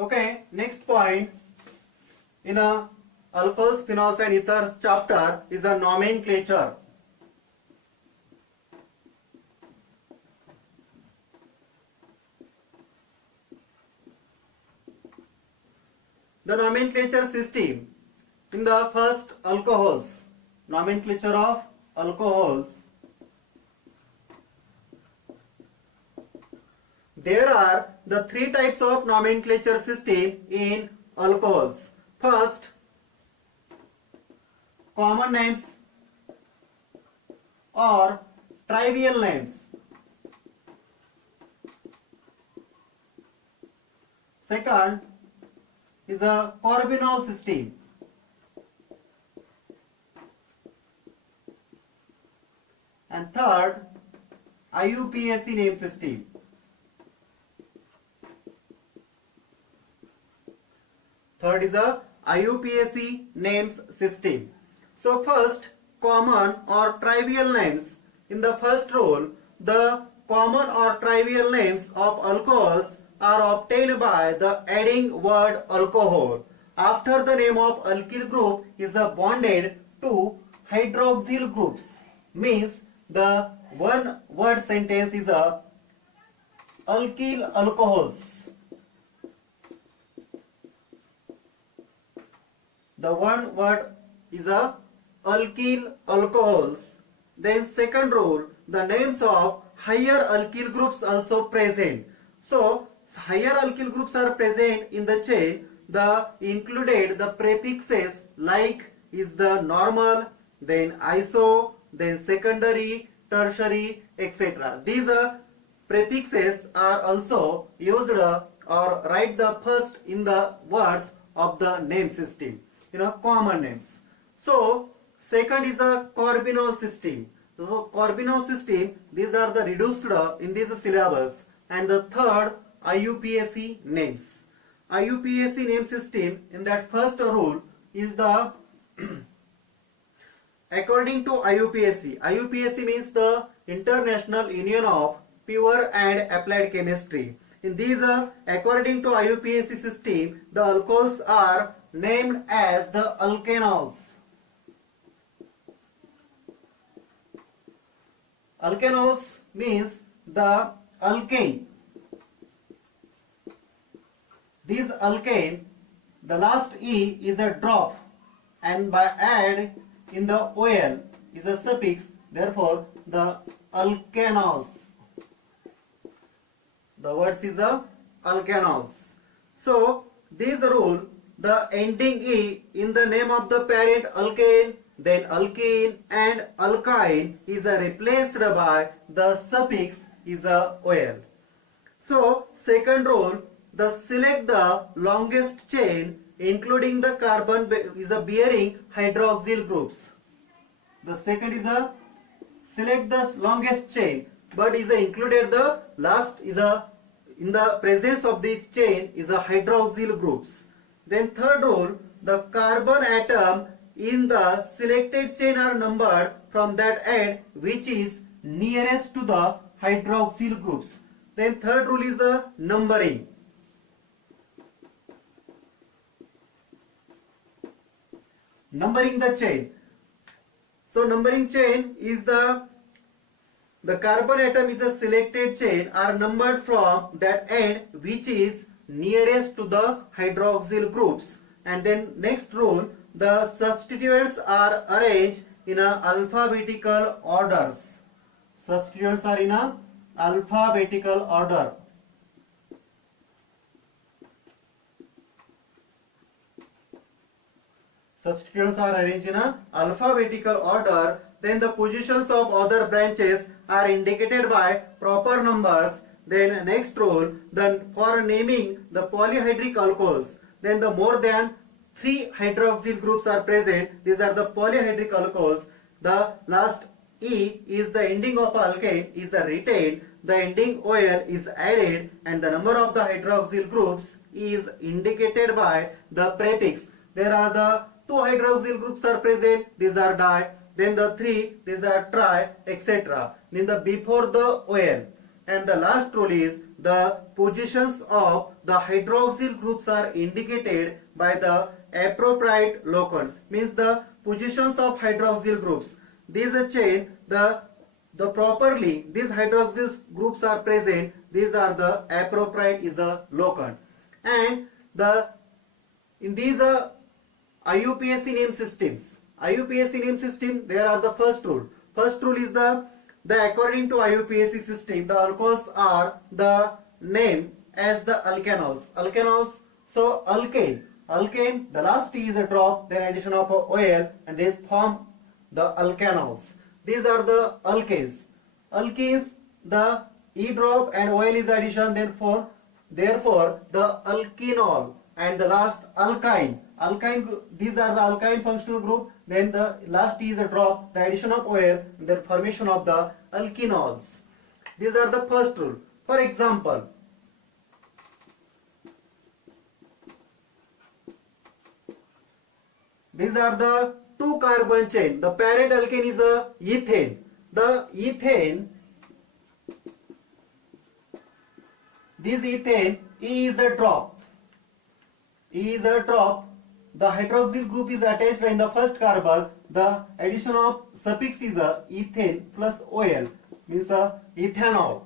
Okay, next point in a alcohols, phenols and ethers chapter is a nomenclature. The nomenclature system in the first alcohols, nomenclature of alcohols. There are the three types of nomenclature system in alcohols. First, common names or trivial names. Second is a carbonyl system. And third, IUPAC name system. Third is a IUPAC names system. So first, common or trivial names. In the first rule, the common or trivial names of alcohols are obtained by the adding word alcohol after the name of alkyl group is bonded to hydroxyl groups. Means the one word sentence is a alkyl alcohols. The one word is a alkyl alcohols. Then second rule, the names of higher alkyl groups also present. So higher alkyl groups are present in the chain. The included the prefixes like is the normal, then iso, then secondary, tertiary, etc. These prefixes are also used or write the first in the words of the name system. Common names. So second is a carbonyl system. So carbonyl system, these are the reduced in this syllabus. And the third, IUPAC names. IUPAC name system in that first rule is the according to IUPAC. IUPAC means the International Union of Pure and Applied Chemistry. In these, according to IUPAC system, the alcohols are named as the alkanols. Alkanols means the alkane. This alkane, the last E is a drop and by add in the OL is a suffix, therefore the alkanols. The words is a alkanols. So this rule, the ending E in the name of the parent alkane, then alkene and alkyne is replaced by the suffix is a OL. So second rule, the select the longest chain including the carbon is bearing hydroxyl groups. The second is a select the longest chain, but is included the last is in the presence of this chain is a hydroxyl groups. Then third rule, the carbon atom in the selected chain are numbered from that end which is nearest to the hydroxyl groups. Then third rule is the numbering. Numbering the chain. So numbering chain is the carbon atom is a selected chain are numbered from that end which is nearest to the hydroxyl groups. And then next rule, the substituents are arranged in a alphabetical orders. Substituents are in a alphabetical order. Substituents are arranged in a alphabetical order. Then the positions of other branches are indicated by proper numbers. Then next rule, then for naming the polyhydric alcohols, then the more than 3 hydroxyl groups are present. These are the polyhydric alcohols. The last E is the ending of alkane is retained. The ending OL is added and the number of the hydroxyl groups is indicated by the prefix. There are the 2 hydroxyl groups are present. These are di. Then the 3, these are tri, etc. Then the before the OL. And the last rule is the positions of the hydroxyl groups are indicated by the appropriate locants. Means the positions of hydroxyl groups. These chain the properly these hydroxyl groups are present. These are the appropriate is a locant. And the in these IUPAC name systems. IUPAC name system, there are the first rule. First rule is the according to IUPAC system, the alcohols are the name as the alkanols. Alkanols, so alkane. Alkane, the last T is a drop, then addition of a OL, and this form the alkanols. These are the alkanes. Alkenes, the E drop and OL is addition, therefore the alkenol, and the last alkyne. Alkyne, these are the alkyne functional group, then the last T is a drop, the addition of OL, and the formation of the alkenols. These are the first rule. For example, these are the two carbon chain. The parent alkane is a ethane. The ethane, this ethane, E is a drop. E is a drop. The hydroxyl group is attached in the first carbon. The addition of suffix is a ethane plus OL, means a ethanol.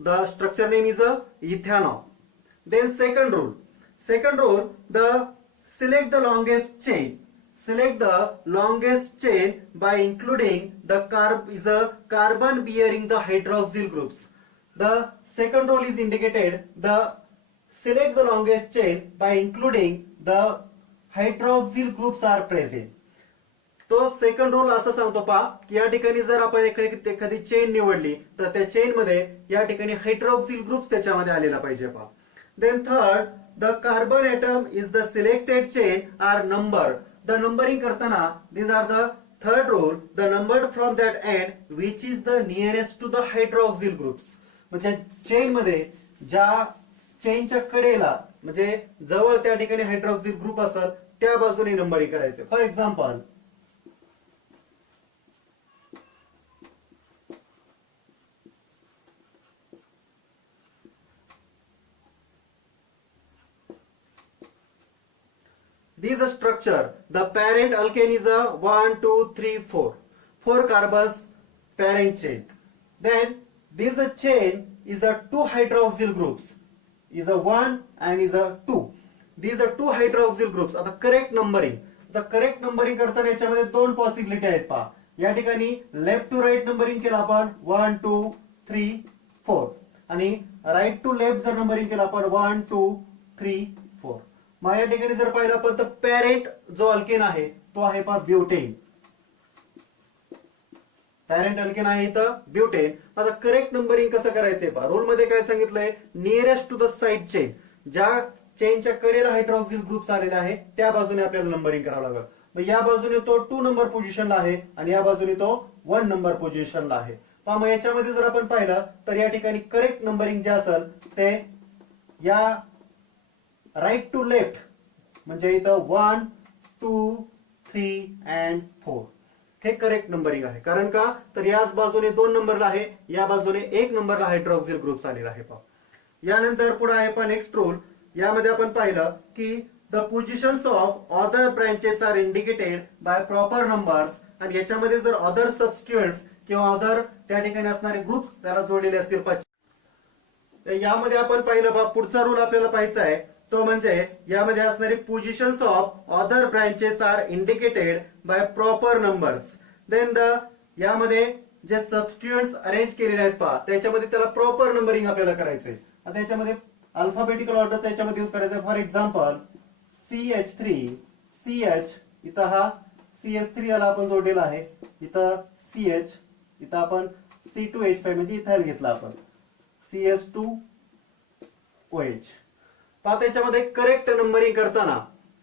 The structure name is a ethanol. Then second rule. Second rule, select the longest chain. Select the longest chain by including the carbon bearing the hydroxyl groups. The second rule is indicated select the longest chain by including the hydroxyl groups are present. तो second rule असं सांगतो पहा की या ठिकाणी जर आपण एखादी चेन निवडली तर त्या चेन मध्ये या ठिकाणी हायड्रॉक्सिल ग्रुप्स त्याच्यामध्ये आलेला पाहिजे पहा. Then third, the carbon atom is the selected chain are number. The numbering करताना these are the third rule, the numbered from that end which is the nearest to the hydroxyl groups. म्हणजे chain मध्ये ज्या चेनच्या कडेला म्हणजे जवळ त्या ठिकाणी हायड्रॉक्सिल ग्रुप असेल त्या बाजूने नंबरिंग करायचे. For example, this is a structure. The parent alkane is a 1, 2, 3, 4. 4 carbons parent chain. Then this chain is a 2 hydroxyl groups. Is a 1 and is a 2. These are 2 hydroxyl groups. आता correct numbering. The correct numbering करताना याच्यामध्ये दोन possibility आहेत पहा. या ठिकाणी left to right numbering केलं आपण 1, 2, 3, 4 आणि राईट टू लेफ्ट जर नंबरिंग केलं आपण 1, 2, 3, 4. मग या ठिकाणी जर पाहिलं आपण तर पॅरेंट जो अल्केन आहे तो आहे पहा ब्युटेन. पॅरेंट अल्केन आहे इथं ब्युटेन. आता करेक्ट नंबरिंग कसं करायचंय पहा. रूल मध्ये काय सांगितलंय, nearest to the side chain. ज्या चेनच्या कडेला हायड्रॉक्सिल ग्रुप्स आलेले आहे त्या बाजूने आपल्याला नंबरिंग करावं लागेल. मग या बाजूने तो 2 नंबर पोझिशनला आहे आणि या बाजूने तो 1 नंबर पोझिशनला आहे. पहा मग याच्यामध्ये जर आपण पाहिलं तर या ठिकाणी करेक्ट नंबरिंग जे असेल ते या राईट टू लेफ्ट म्हणजे इथं 1, 2, 3 अँड 4 हे करेक्ट नंबरिंग आहे. कारण का तर याच बाजूने 2 नंबरला आहे, या बाजूने 1 नंबरला हायड्रॉक्सिल ग्रुप्स आलेला आहे. यानंतर पुढे आहे पण नेक्स्ट रूल. यामध्ये आपण पाहिलं की the positions of other branches are indicated by proper numbers. आणि याच्यामध्ये जर अदर सबस्टिट्युएंट्स किंवा अदर त्या ठिकाणी असणारे ग्रुप्स त्याला जोडलेले असतील. यामध्ये आपण पाहिलं पुढचा रूल आपल्याला पाहायचा आहे तो म्हणजे यामध्ये असणारे positions of other branches are indicated by proper numbers. Then यामध्ये जे सबस्टिट्युएंट्स अरेंज केलेले आहेत पहा त्याच्यामध्ये त्याला प्रॉपर नंबरिंग आपल्याला करायचंय. आता याच्यामध्ये अल्फाबेटिकल ऑर्डरचा याच्यामध्ये यूज करायचा. फॉर एक्झाम्पल CH3 CH, इथं हा CH3 याला आपण जोडलेला आहे, इथं CH, इथं आपण C2H5 म्हणजे इथाइल घेतला आपण CH2OH. पहा त्याच्यामध्ये करेक्ट नंबरिंग करताना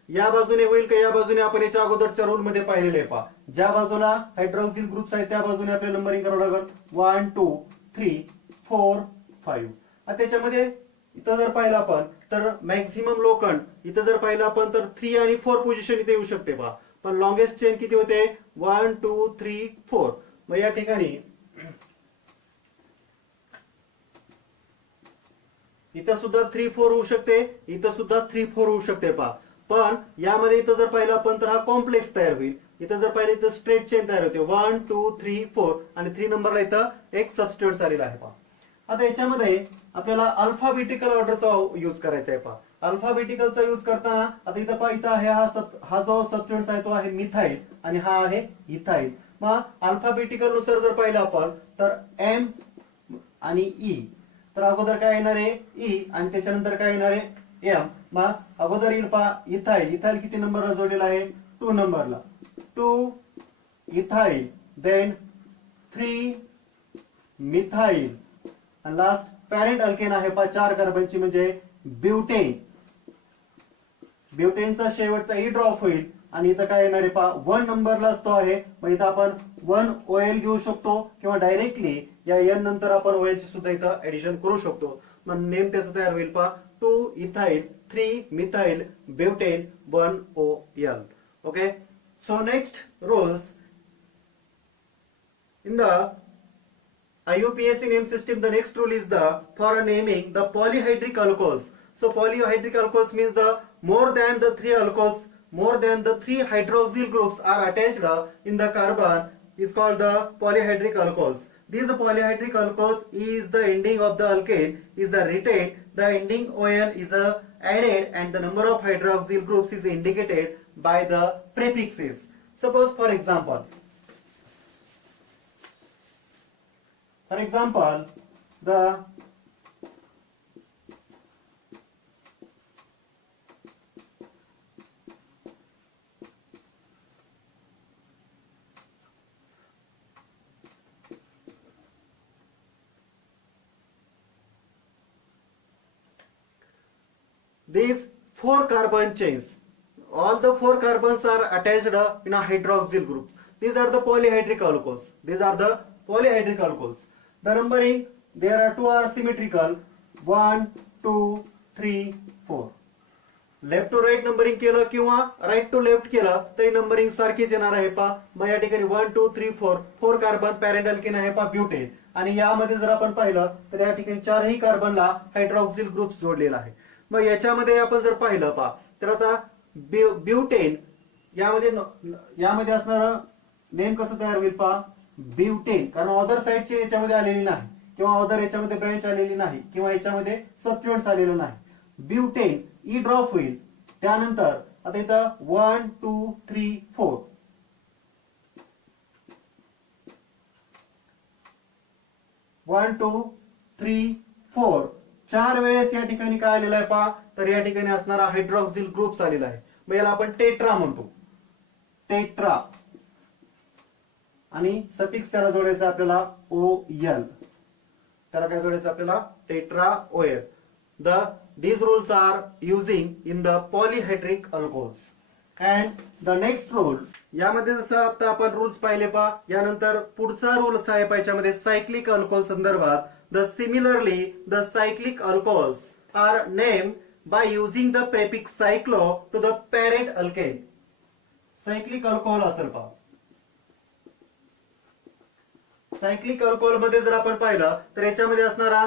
या बाजूने होईल का या बाजूने आपण याच्या अगोदरच्या रूल मध्ये पाहिलेले आहे. पहा ज्या बाजूला हायड्रॉक्सिल ग्रुप्स आहेत त्या बाजूने आपल्याला नंबरिंग करावं लागेल 1, 2, 3, 4, 5. त्याच्यामध्ये इथं जर पाहिलं आपण तर मॅक्झिमम लोखंड इथं जर पाहिलं आपण तर 3 आणि 4 पोझिशन इथे येऊ शकते पहा. पण लॉंगेस्ट चेन किती होते 1, 2, 3, 4. मग या ठिकाणी इथं सुद्धा 3 4 होऊ शकते, इथं सुद्धा 3 4 होऊ शकते पहा. पण यामध्ये इथं जर पाहिलं आपण तर हा कॉम्प्लेक्स तयार होईल. इथं जर पाहिलं इथं स्ट्रेट चेन तयार होते 1 2 3 4 आणि 3 नंबरला इथं एक सबस्टिट्यूट आलेला आहे पहा. आता याच्यामध्ये आपल्याला अल्फाबेटिकल ऑर्डरचा यूज करायचा आहे पहा. अल्फाबेटिकलचा यूज करताना आता इथं पहा इथं आहे हा जो सबस्टिट्यूट आहे तो आहे मिथाइल आणि हा आहे इथाइल. मग अल्फाबेटिकल नुसार जर पाहिलं आपण तर एम आणि ई, तर अगोदर काय येणार आहे ई आणि त्याच्यानंतर काय येणार आहे एम. मग अगोदर येईल पहा इथाइल. इथाइल किती नंबरला जोडलेला आहे 2 नंबरला. 2 इथाइल, देन 3 मिथाइल आणि लास्ट पॅरेंट अल्केन आहे पहा 4 कार्बनची म्हणजे ब्युटेन. ब्युटेनचा शेवटचा ई ड्रॉप होईल आणि इथं काय येणार आहे पहा 1 नंबरला असतो आहे. मग इथं आपण 1 OL घेऊ शकतो किंवा डायरेक्टली या एन नंतर आपण OL ची सुद्धा इथं ऍडिशन करू शकतो. मग नेम त्याचं तयार होईल पहा 2 ethyl 3 methyl butane 1 OL. Okay, so next rules in the IUPAC name system. The next rule is for naming the polyhydric alcohols. So polyhydric alcohols means the more than the 3 alcohols, more than the 3 hydroxyl groups are attached in the carbon is called the polyhydric alcohols. These polyhydric alcohols is the ending of the alkane is retained, the ending OL is added and the number of hydroxyl groups is indicated by the prefixes. Suppose for example, the these 4 carbon chains, all the 4 carbons are attached in a hydroxyl groups. These are the polyhydric alcohols. These are the polyhydric alcohols. The numbering, there are 2 are symmetrical 1 2 3 4. Left to right numbering केलं किंवा right to left केलं तरी numbering सारखीच येणार आहे पहा. मग या ठिकाणी 1 2 3 4 4 कार्बन पॅरेंट अल्केन आहे पहा ब्युटेन. आणि यामध्ये जर आपण पाहिलं तर या ठिकाणी 4ही कार्बनला हायड्रॉक्सिल ग्रुप जोडलेला आहे. मग याच्यामध्ये आपण जर पाहिलं पहा तर आता ब्युटेन यामध्ये असणार नेम कसं तयार होईल पहा ब्युटेन, कारण अदर साइडची याच्यामध्ये आलेली नाही किंवा अदर याच्यामध्ये ब्रँच आलेली नाही किंवा याच्यामध्ये सबस्टिट्यूट्स आलेलं नाही. ब्युटेन ई ड्रॉप होईल. त्यानंतर आता इथं 1 2 3 4 1 2 3 4 4 वेळेस या ठिकाणी काय आलेलं आहे पहा तर या ठिकाणी असणारा हायड्रॉक्सिल ग्रुप्स आलेला आहे. मग याला आपण टेट्रा म्हणतो, टेट्रा. आणि सफिक्स त्याला जोडायचा आपल्याला OL. त्याला काय जोडायचं आपल्याला tetra OL. These rules are using in the polyhydric alcohols. And the next rule, यामध्ये जसं आता आपण रूल्स पाहिले पहा, यानंतर पुढचा रूल आहे याच्यामध्ये सायक्लिक अल्कोहोल संदर्भात. Similarly the cyclic alcohols are named by using the prefix cyclo to the parent alkane. Cyclic alcohol असेल पहा. सायक्लिक अल्कोहोल मध्ये जर आपण पाहिलं तर याच्यामध्ये असणारा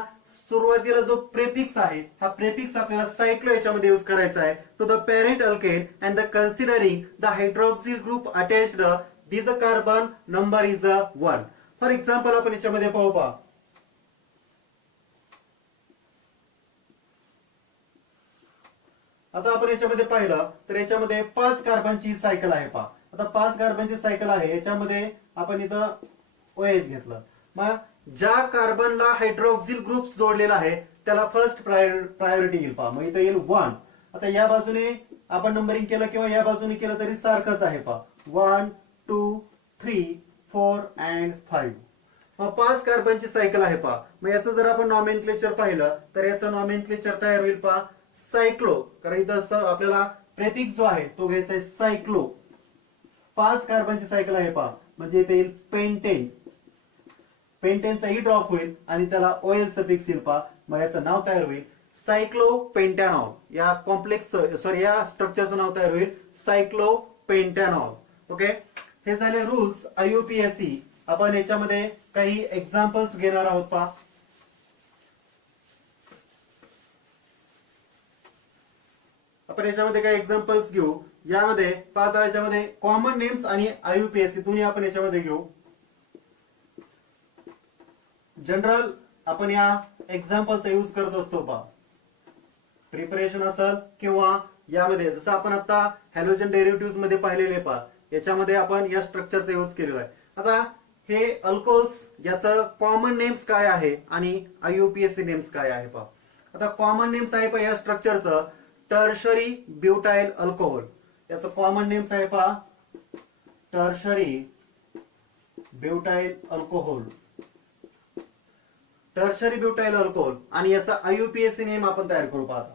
सुरुवातीला जो प्रेफिक्स आहे हा प्रेफिक्स आपल्याला सायक्लो याच्यामध्ये यूज करायचा आहे to the parent alkane and the considering the hydroxyl group attached this carbon number is 1. For example आपण याच्यामध्ये पाहू पहा. आता आपण याच्यामध्ये पाहिलं तर याच्यामध्ये 5 कार्बनची सायकल आहे पहा. आता 5 कार्बनची सायकल आहे याच्यामध्ये आपण इथं OH घेतलं. मग ज्या कार्बनला हायड्रॉक्सिल ग्रुप जोडलेला आहे त्याला फर्स्ट प्रायोरिटी येईल पहा. मग इथं येईल 1. आता या बाजूने आपण नंबरिंग केलं किंवा या बाजूने केलं तरी सारखंच आहे पहा 1 2 3 4 अँड 5. मग 5 कार्बनची सायकल आहे पहा. मग याचं जर आपण नॉमेनक्लेचर पाहिलं तर याचं नॉमेनक्लेचर तयार होईल पहा सायक्लो, कारण इथं आपल्याला प्रेफिक्स जो आहे तो घ्यायचा आहे सायक्लो. 5 कार्बनची सायकल आहे पहा म्हणजे इथे येईल पेंटेन. पेंटेनचा ई ड्रॉप होईल आणि त्याला OL सफिक्स येईल पहा. मग याचं नाव तयार होईल सायक्लोपेंटॅनॉल. या या स्ट्रक्चरचं नाव तयार होईल सायक्लोपेंटॅनॉल. ओके, हे झाले रूल्स IUPAC. आपण याच्यामध्ये काही एक्झाम्पल्स घेणार आहोत पहा. आपण याच्यामध्ये काही एक्झाम्पल्स घेऊ. यामध्ये पाहता याच्यामध्ये कॉमन नेम्स आणि IUPAC दोन्ही आपण याच्यामध्ये घेऊ. जनरल आपण या एक्झाम्पलचा यूज करत असतो पहा, प्रिपरेशन असेल किंवा यामध्ये जसं आपण आता हॅलोजन डेरिव्हेटिव्ह मध्ये पाहिलेले पहा, याच्यामध्ये आपण या स्ट्रक्चरचा यूज केलेला आहे. आता हे अल्कोहोल्स याचं कॉमन नेम्स काय आहे आणि IUPAC नेम्स काय आहे पहा. आता कॉमन नेम्स आहे पहा या स्ट्रक्चरचं टर्शरी ब्युटाइल अल्कोहोल. याचं कॉमन नेम्स आहे पहा tertiary butyl alcohol, tertiary butyl alcohol. आणि याचा IUPAC नेम आपण तयार करू पाहता.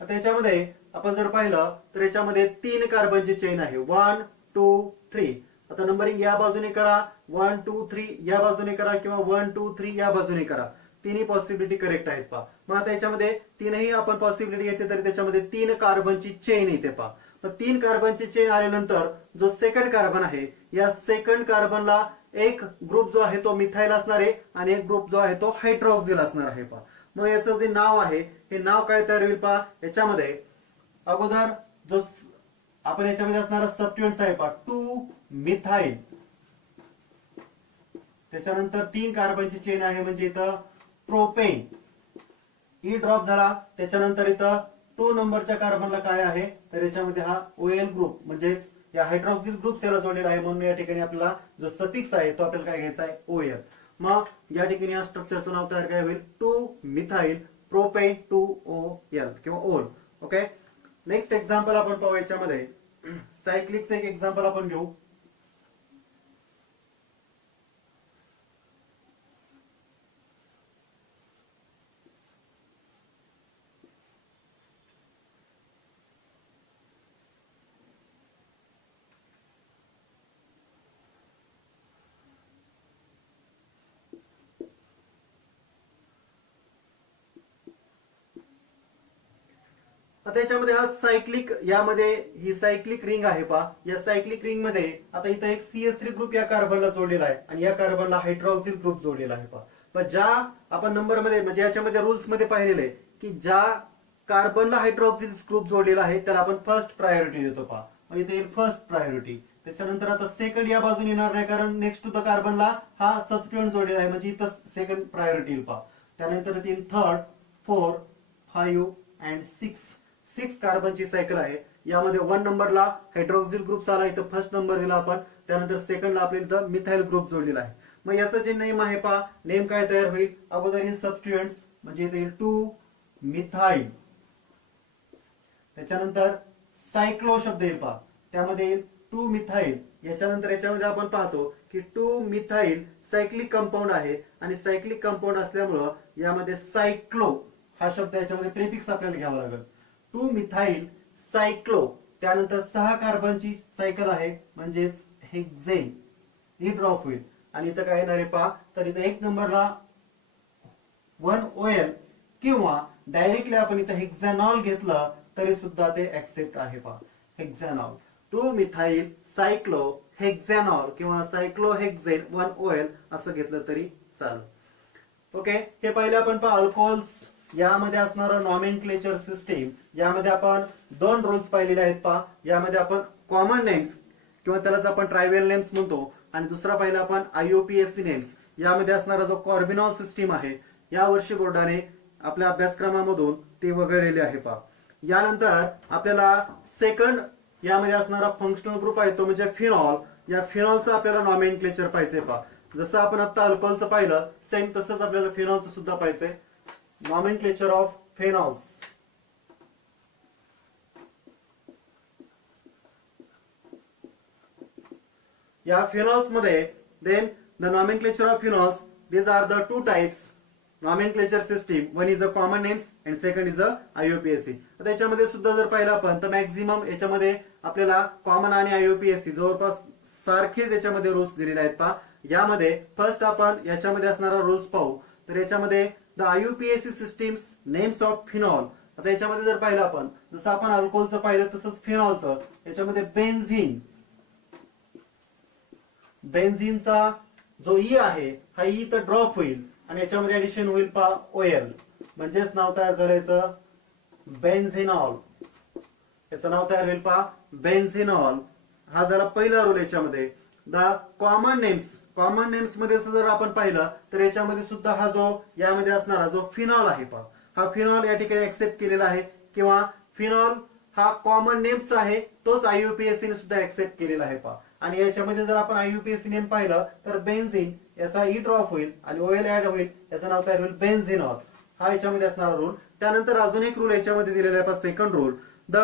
आता याच्यामध्ये आपण जर पाहिलं तर याच्यामध्ये 3 कार्बनची चेन आहे 1 2 3. आता नंबरिंग या बाजूने करा 1 2 3 या बाजूने करा किंवा 1 2 3 या बाजूने करा. तिन्ही पॉसिबिलिटी करेक्ट आहेत पहा. मग आता याच्यामध्ये तीनही आपण पॉसिबिलिटी घेतली तरी त्याच्यामध्ये 3 कार्बनची चेन येते पहा. मग 3 कार्बनची चेन आल्यानंतर जो सेकंड कार्बन आहे या सेकंड कार्बनला एक ग्रुप जो आहे तो मिथाइल असणार आहे आणि एक ग्रुप जो आहे तो हायड्रॉक्सिल असणार आहे पहा. मग याचं जे नाव आहे हे नाव काय तयार होईल पहा. याच्यामध्ये अगोदर जो आपण याच्यामध्ये असणारा सबस्टिट्यूएंट्स आहे पहा 2 मिथाइल, त्याच्यानंतर 3 कार्बनची चेन आहे म्हणजे इथं प्रोपेन, ई ड्रॉप झाला. त्याच्यानंतर इथं 2 नंबरच्या कार्बनला काय आहे तर याच्यामध्ये हा OL ग्रुप म्हणजेच या हायड्रॉक्सिल ग्रुप याला जोडलेला आहे. म्हणून या ठिकाणी आपल्याला जो सफिक्स आहे तो आपल्याला काय घ्यायचा आहे OL. मग या ठिकाणी या स्ट्रक्चरचं नाव तयार काय होईल 2 मिथाइल प्रोपेन 2OL किंवा ओल. ओके, नेक्स्ट एक्झाम्पल आपण पाहू. याच्यामध्ये सायक्लिकचं एक एक्झाम्पल आपण घेऊ. आता याच्यामध्ये हा सायक्लिक, यामध्ये ही सायक्लिक रिंग आहे पहा. या सायक्लिक रिंग मध्ये आता इथं एक CH3 ग्रुप या कार्बनला जोडलेला आहे आणि या कार्बनला हायड्रॉक्सिल ग्रुप जोडलेला आहे पहा. पण ज्या आपण नंबर मध्ये म्हणजे याच्यामध्ये रूल्स मध्ये पाहिलेले की ज्या कार्बनला हायड्रॉक्सिल ग्रुप जोडलेला आहे त्याला आपण फर्स्ट प्रायोरिटी देतो पहा. मग इथे येईल फर्स्ट प्रायोरिटी. त्याच्यानंतर आता सेकंड या बाजूने येणार नाही कारण नेक्स्ट टू द कार्बनला हा सबस्टिट्यूएंट जोडलेला आहे म्हणजे इथं सेकंड प्रायोरिटी येईल पहा. त्यानंतर येईल थर्ड 4 5 अँड 6 कार्बनची सायकल आहे. यामध्ये 1 नंबरला हायड्रॉक्सिल ग्रुप आला, इथं फर्स्ट नंबर दिला आपण. त्यानंतर सेकंडला आपल्याला इथं मिथाइल ग्रुप जोडलेला आहे. मग याचं जे नेम आहे पहा, नेम काय तयार होईल अगोदर हे सबस्टिट्यूएंट्स म्हणजे इथे 2 मिथाइल, त्याच्यानंतर सायक्लो शब्द येईल पहा, त्यामध्ये येईल 2 मिथाइल. याच्यानंतर याच्यामध्ये आपण पाहतो की 2 मिथाइल सायक्लिक कंपाऊंड आहे आणि सायक्लिक कंपाऊंड असल्यामुळं यामध्ये सायक्लो हा शब्द याच्यामध्ये प्रिफिक्स आपल्याला घ्यावा लागेल. 2 मिथाइल सायक्लो, त्यानंतर 6 कार्बनची सायकल आहे म्हणजेच हेक्झेन, ही ड्रॉप होईल. आणि इथं काय येणार आहे पहा, तर इथं 1 नंबरला 1 OL किंवा डायरेक्टली आपण इथं हेक्झॅनॉल घेतलं तरी सुद्धा ते ऍक्सेप्ट आहे पहा. हेक्झॅनॉल 2 मिथाइल सायक्लो हेक्झॅनॉल किंवा सायक्लोहेक्झेन 1 OL असं घेतलं तरी चालेल. ओके, हे पहिले आपण पहा अल्कोहोल्स यामध्ये असणारं नॉमेनक्लेचर सिस्टीम. यामध्ये आपण 2 रूल्स पाहिलेले आहेत पहा. यामध्ये आपण कॉमन नेम्स किंवा त्यालाच आपण ट्रायव्हल नेम्स म्हणतो आणि दुसरा पाहिला आपण IUPAC नेम्स. यामध्ये असणारा जो कॉर्बिनॉल सिस्टीम आहे या वर्षी बोर्डाने आपल्या अभ्यासक्रमामधून ते वगळलेले आहे पहा. यानंतर आपल्याला सेकंड यामध्ये असणारा फंक्शनल ग्रुप आहे तो म्हणजे फिनॉल. या फिनॉलचं आपल्याला नॉमेनक्लेचर पाहिजे पहा. जसं आपण आता अल्कोहोलचं पाहिलं सेम तसंच आपल्याला फिनॉलचं सुद्धा पाहिजे. Nomenclature of phenols. या phenols मध्ये then the nomenclature of phenols, these are the 2 types nomenclature system. One is a common names and second is a IUPAC. आता याच्यामध्ये सुद्धा जर पाहिलं आपण तर मॅक्झिमम याच्यामध्ये आपल्याला कॉमन आणि IUPAC जवळपास सारखेच याच्यामध्ये रूल्स दिलेले आहेत पहा. यामध्ये फर्स्ट आपण याच्यामध्ये असणारा रूल्स पाहू. तर याच्यामध्ये the IUPAC systems names of phenol. आता याच्यामध्ये जर पाहिलं आपण जसं आपण अल्कोहोलचं पाहिलं तसंच फिनॉलचं. याच्यामध्ये बेन्झीन, बेन्झीनचा जो ई आहे हा ई तर ड्रॉप होईल आणि याच्यामध्ये ऍडिशन होईल पहा OL म्हणजेच नाव तयार झाल्याचं बेन्झेनॉल. याचं नाव तयार होईल पहा बेन्झिनॉल. हा झाला पहिला रूल याच्यामध्ये. द कॉमन नेम्स मध्ये जर आपण पाहिलं तर याच्यामध्ये सुद्धा हा जो यामध्ये असणारा जो फिनॉल आहे पहा, हा फिनॉल या ठिकाणी एक्सेप्ट केलेला आहे, किंवा फिनॉल हा कॉमन नेम्स आहे, तोच IUPAC ने सुद्धा एक्सेप्ट केलेला आहे पहा. आणि याच्यामध्ये जर आपण IUPAC नेम पाहिलं तर बेन्झिन याचा ई ड्रॉप होईल आणि OL ऍड होईल, याचं नाव तयार होईल बेन्झिनॉल. हा याच्यामध्ये असणारा रूल. त्यानंतर अजून एक रूल याच्यामध्ये दिलेला आहे, second rule. The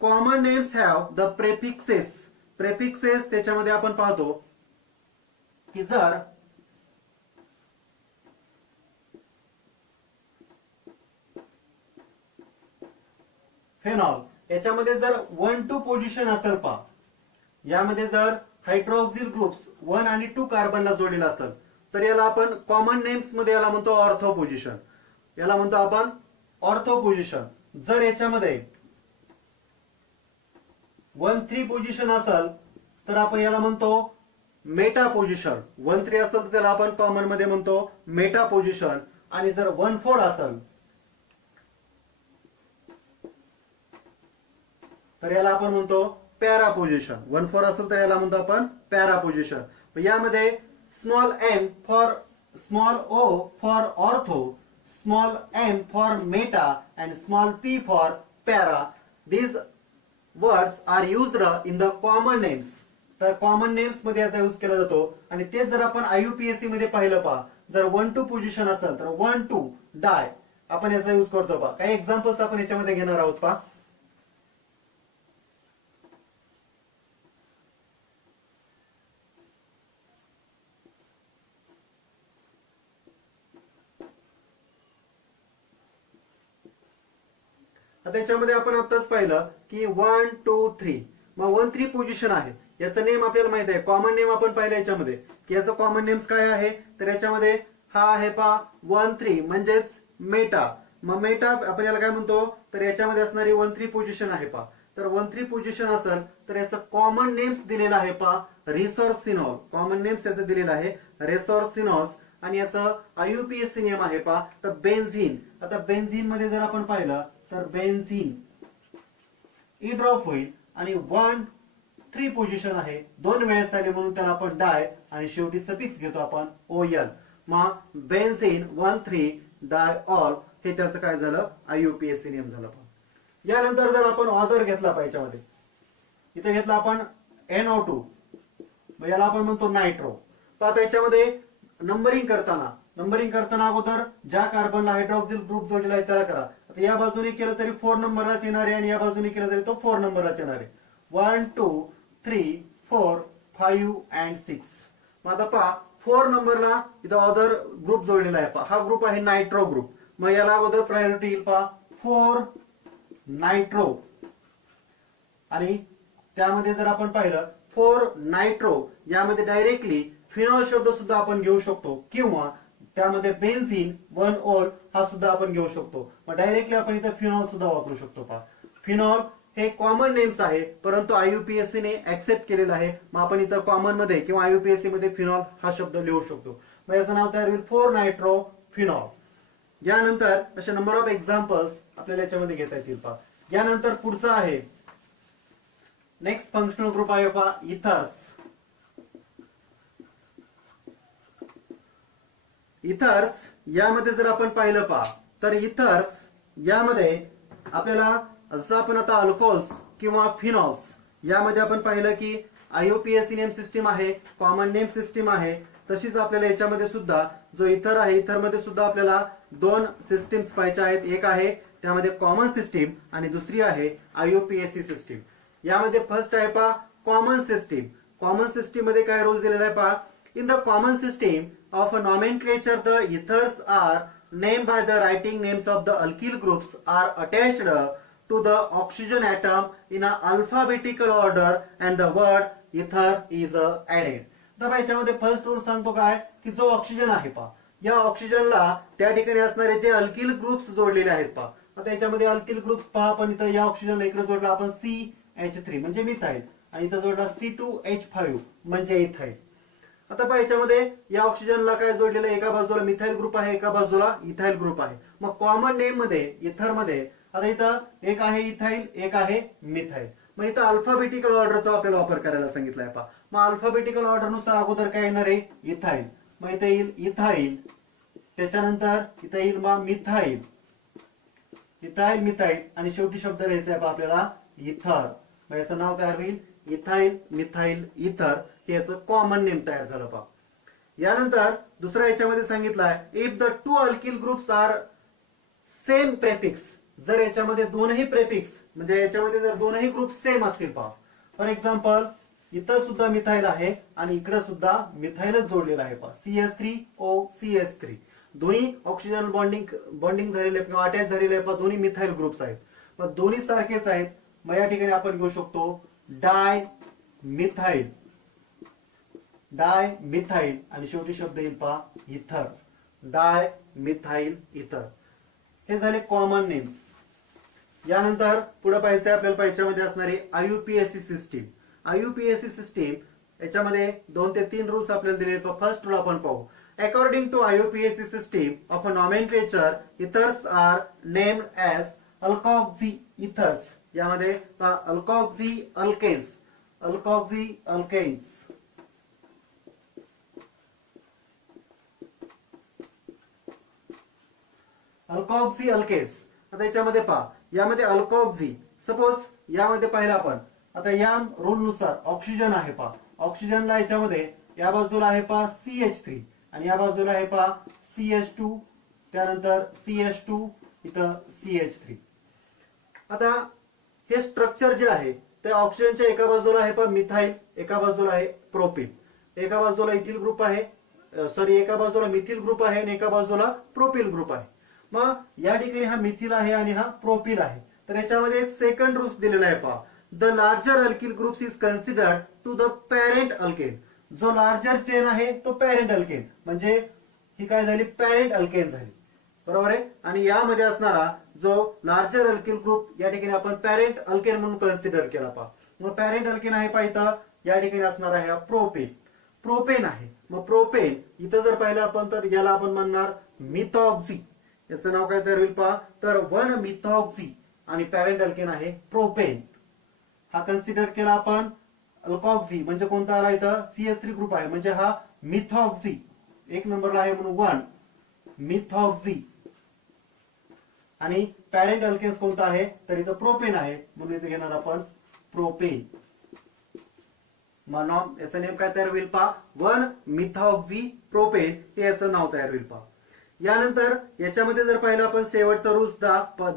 common names have the prefixes त्याच्यामध्ये आपण पाहतो की जर फेनॉल याच्यामध्ये जर 1-2 पोझिशन असेल पहा, यामध्ये जर हायड्रॉक्सिल ग्रुप्स 1 आणि 2 कार्बनला जोडलेला असेल तर याला आपण कॉमन नेम्स मध्ये याला म्हणतो ऑर्थो पोझिशन. याला म्हणतो आपण ऑर्थो पोझिशन. जर याच्यामध्ये 1-3 पोझिशन असेल तर आपण याला म्हणतो मेटा पोझिशन. 1-3 असेल तर त्याला आपण कॉमन मध्ये म्हणतो मेटा पोझिशन. आणि जर 1-4 असेल तर याला आपण म्हणतो पॅरा पोझिशन. 1-4 असेल तर याला म्हणतो आपण पॅरा पोझिशन. यामध्ये small m for small o for ortho, small m for Meta and small p for para. these words are used in the common names. तर कॉमन नेम्स मध्ये याचा यूज केला जातो. आणि तेच जर आपण IUPAC मध्ये पाहिलं पहा, जर 1-2 पोझिशन असेल तर 1-2 डाय आपण याचा यूज करतो पहा. काही एक्झाम्पल्स आपण याच्यामध्ये घेणार आहोत पहा. त्याच्यामध्ये आपण आताच पाहिलं की 1-2-3, मग 1-3 पोझिशन आहे. याचं नेम आपल्याला माहित आहे, कॉमन नेम आपण पाहिलं याच्यामध्ये की याचं कॉमन नेम्स काय आहे. तर याच्यामध्ये हा आहे पहा 1-3 म्हणजेच मेटा. मग मेटा आपण याला काय म्हणतो, तर याच्यामध्ये असणारी 1-3 पोझिशन आहे पहा. तर 1-3 पोझिशन असेल तर याचं कॉमन नेम्स दिलेलं आहे पहा रिसोर्सिनॉल. कॉमन नेम्स याचं दिलेलं आहे रेसोर्सिनॉस. आणि याचं IUPAC नेम आहे पहा तर बेन्झिन. आता बेन्झिन मध्ये जर आपण पाहिलं तर बेन्झिन ई ड्रॉप होईल आणि 1-3 पोझिशन आहे, 2 वेळेस आले म्हणून त्याला आपण डाय आणि शेवटी सफिक्स घेतो आपण OL. मग बेन्झिन 1-3 डायऑल हे त्याचं काय झालं IUPAC नेम झालं. यानंतर जर आपण ऑदर घेतला पाहिजे, इथे घेतला आपण NO2, मग याला आपण म्हणतो नायट्रो. आता याच्यामध्ये नंबरिंग करताना अगोदर ज्या कार्बनला हायड्रॉक्सिल ग्रुप जोडलेला आहे त्याला करा. आता या बाजूने केलं तरी 4 नंबरलाच येणार आहे आणि या बाजूने केलं तरी तो 4 नंबरलाच येणार आहे. 1, 2, 3, 4, 5 and 6. मग आता पहा 4 नंबरला इथं अदर ग्रुप जोडलेला आहे पहा, हा ग्रुप आहे नायट्रो ग्रुप. मग याला अगोदर प्रायोरिटी येईल पहा 4 नायट्रो. आणि त्यामध्ये जर आपण पाहिलं 4 नायट्रो यामध्ये डायरेक्टली फिनॉल शब्द सुद्धा आपण घेऊ शकतो, किंवा त्यामध्ये बेन्झिन 1-OL हा सुद्धा आपण घेऊ शकतो. मग डायरेक्टली आपण इथे फिनॉल सुद्धा वापरू शकतो पहा. फिनॉल हे कॉमन नेम्स आहे, परंतु IUPAC ने एक्सेप्ट केलेला आहे. मग आपण इथं कॉमन मध्ये किंवा IUPAC मध्ये फिनॉल हा शब्द लिहू शकतो. मग याचं नाव तयार होईल 4 नायट्रो फिनॉल. यानंतर असे नंबर ऑफ एक्झाम्पल्स आपल्याला याच्यामध्ये घेता येतील पहा. यानंतर पुढचा आहे नेक्स्ट फंक्शनल ग्रुप आहे पहा इथर्स. इथर्स यामध्ये जर आपण पाहिलं पहा तर इथर्स यामध्ये आपल्याला जसं आपण आता अल्कोहोल्स किंवा फिनॉल्स यामध्ये आपण पाहिलं की IUPAC नेम सिस्टीम आहे, कॉमन नेम सिस्टीम आहे, तशीच आपल्याला याच्यामध्ये सुद्धा जो इथर आहे इथर मध्ये सुद्धा आपल्याला 2 सिस्टीम्स पाहिजे आहेत. एक आहे त्यामध्ये कॉमन सिस्टीम आणि दुसरी आहे IUPAC सिस्टीम. यामध्ये फर्स्ट आहे पहा कॉमन सिस्टीम. कॉमन सिस्टीम मध्ये काय रोल दिलेला आहे पहा. In the common system of a nomenclature, the ethers are named by the writing names of the alkyl groups are attached to the oxygen atom in a alphabetical order and the word ether is added. तर याच्यामध्ये first rule सांगतो काय की जो oxygen आहे पहा, या ऑक्सिजनला त्या ठिकाणी असणारे जे अल्किल ग्रुप्स जोडलेले आहेत पहा. आता याच्यामध्ये अल्किल ग्रुप्स पहा, पण इथं या ऑक्सिजनला इकडे जोडला आपण CH3 म्हणजे मिथाइल आणि इथं जोडला C2H5 म्हणजे इथाइल. आता पहा याच्यामध्ये या ऑक्सिजनला काय जोडलेलं आहे, एका बाजूला मिथाइल ग्रुप आहे, एका बाजूला इथाइल ग्रुप आहे. मग कॉमन नेम मध्ये इथर मध्ये आता इथं एक आहे इथाईल, एक आहे मिथाईल. मग इथं अल्फाबेटिकल ऑर्डरचा आपल्याला वापर करायला सांगितलाय पहा. मग अल्फाबेटिकल ऑर्डर नुसार अगोदर काय येणार आहे, इथाईल. मग इथे येईल इथाईल, त्याच्यानंतर इथं येईल मग मिथाईल, इथाईल मिथाईल, आणि शेवटी शब्द लिहायचा आहे आपल्याला इथर. मग याचं नाव तयार होईल इथाईल मिथाईल इथर. हे याचं कॉमन नेम तयार झालं पहा. यानंतर दुसऱ्या याच्यामध्ये सांगितलंय if the two alkyl groups are same prefix. जर याच्यामध्ये दोनही प्रेफिक्स म्हणजे याच्यामध्ये जर दोनही ग्रुप सेम असतील पहा. फॉर एक्झाम्पल इथं सुद्धा मिथाईल आहे आणि इकडे सुद्धा मिथाईलच जोडलेला आहे पहा, CH3OCH3. दोन्ही ऑक्सिजन बॉन्डिंग झालेले किंवा अटॅच झालेले आहे पहा, दोन्ही मिथाईल ग्रुप्स आहेत. मग दोन्ही सारखेच आहेत. मग या ठिकाणी आपण घेऊ शकतो डाय मिथाईल, डाय मिथाईल, आणि शेवटी शब्द येईल पहा इथर, डाय मिथाईल इथर. हे झाले कॉमन नेम्स. यानंतर पुढे पाहायचं आपल्याला याच्यामध्ये असणारी IUPAC सिस्टीम. IUPAC सिस्टीम याच्यामध्ये 2 ते 3 रूल्स आपल्याला दिले आहेत. फर्स्ट रूल आपण पाहू. According to IUPAC system of a nomenclature, ethers are named as alkoxy ethers. यामध्ये alkoxy alkanes, alkoxy alkanes, अल्कॉक्सी अल्केस. आता याच्यामध्ये पहा, यामध्ये अल्कॉक्सी सपोज यामध्ये पाहिलं आपण. आता या रूल नुसार ऑक्सिजन आहे पहा, ऑक्सिजनला याच्यामध्ये या बाजूला आहे पहा CH3 आणि या बाजूला आहे पहा CH2, त्यानंतर CH2, इथं CH3. आता हे स्ट्रक्चर जे आहे ते ऑक्सिजनच्या एका बाजूला आहे पहा मिथाईल, एका बाजूला आहे प्रोपिल, एका बाजूला इथिल ग्रुप आहे, एका बाजूला मिथिल ग्रुप आहे आणि एका बाजूला प्रोपिल ग्रुप आहे. मग या ठिकाणी हा मिथिल आहे आणि हा प्रोपिल आहे. तर याच्यामध्ये एक सेकंड रूल्स दिलेला आहे पहा. The larger alkyl groups is considered to the parent alkane. जो लार्जर चेन आहे तो पॅरेंट अल्केन, म्हणजे ही काय झाली, पॅरेंट अल्केन झाली, बरोबर आहे. आणि यामध्ये असणारा जो लार्जर अल्किल ग्रुप या ठिकाणी आपण पॅरेंट अल्केन म्हणून कन्सिडर केला पहा. मग पॅरेंट अल्केन आहे पहा इथं या ठिकाणी असणार आहे प्रोपेन, प्रोपेन आहे. मग प्रोपेन इथं जर पाहिलं आपण तर याला आपण म्हणणार मिथॉक्सी. याचं नाव काय तयार होईल पहा, तर 1 मिथॉक्सी, आणि पॅरेंट अल्केन आहे प्रोपेन. हा कन्सिडर केला आपण अल्कॉक्सी, म्हणजे कोणता आला इथं CH3 ग्रुप आहे, म्हणजे हा मिथॉक्सी 1 नंबरला आहे म्हणून 1 मिथॉक्सी. आणि पॅरेंट अल्केन्स कोणता आहे तर इथं प्रोपेन आहे म्हणून इथे घेणार आपण प्रोपेन. मग याचं नेम काय तयार होईल पहा, 1 मिथॉक्सी प्रोपेन हे याचं नाव तयार होईल पहा. यानंतर याच्यामध्ये जर पाहिलं आपण शेवटचा रूल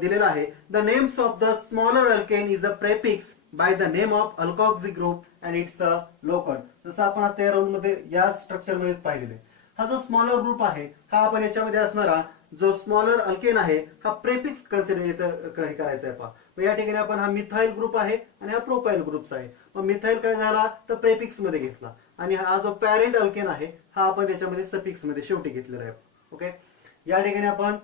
दिलेला आहे. The names of the smaller alkane is a prefix by the name of alkoxy group and it's a alkane. जसं आपण आता या रूल मध्ये या स्ट्रक्चर मध्येच पाहिलेलं आहे. हा जो स्मॉलर ग्रुप आहे हा आपण याच्यामध्ये असणारा जो स्मॉलर अल्केन आहे हा प्रेफिक्स कन्सिडर करायचा आहे पहा. या ठिकाणी आपण हा मिथाईल ग्रुप आहे आणि हा प्रोपाईल ग्रुप आहे. मग मिथाईल काय झाला तर प्रेफिक्स मध्ये घेतला आणि हा जो पॅरेंट अल्केन आहे हा आपण त्याच्यामध्ये सफिक्स मध्ये शेवटी घेतलेला आहे. ओके. या ठिकाणी आपण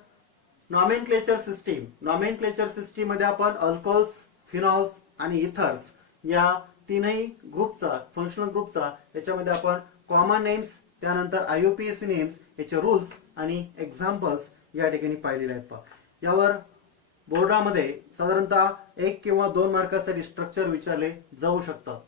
नॉमेनक्लेचर सिस्टीम, नॉमेनक्लेचर सिस्टीम मध्ये आपण अल्कोहोल्स, फिनॉल्स आणि इथर्स या तीनही ग्रुपचा, फंक्शनल ग्रुपचा याच्यामध्ये आपण कॉमन नेम्स, त्यानंतर IUPAC नेम्स, याचे रूल्स आणि एक्झाम्पल्स या ठिकाणी पाहिलेले आहेत पहा. यावर बोर्डामध्ये साधारणतः 1 किंवा 2 मार्कासाठी स्ट्रक्चर विचारले जाऊ शकतात.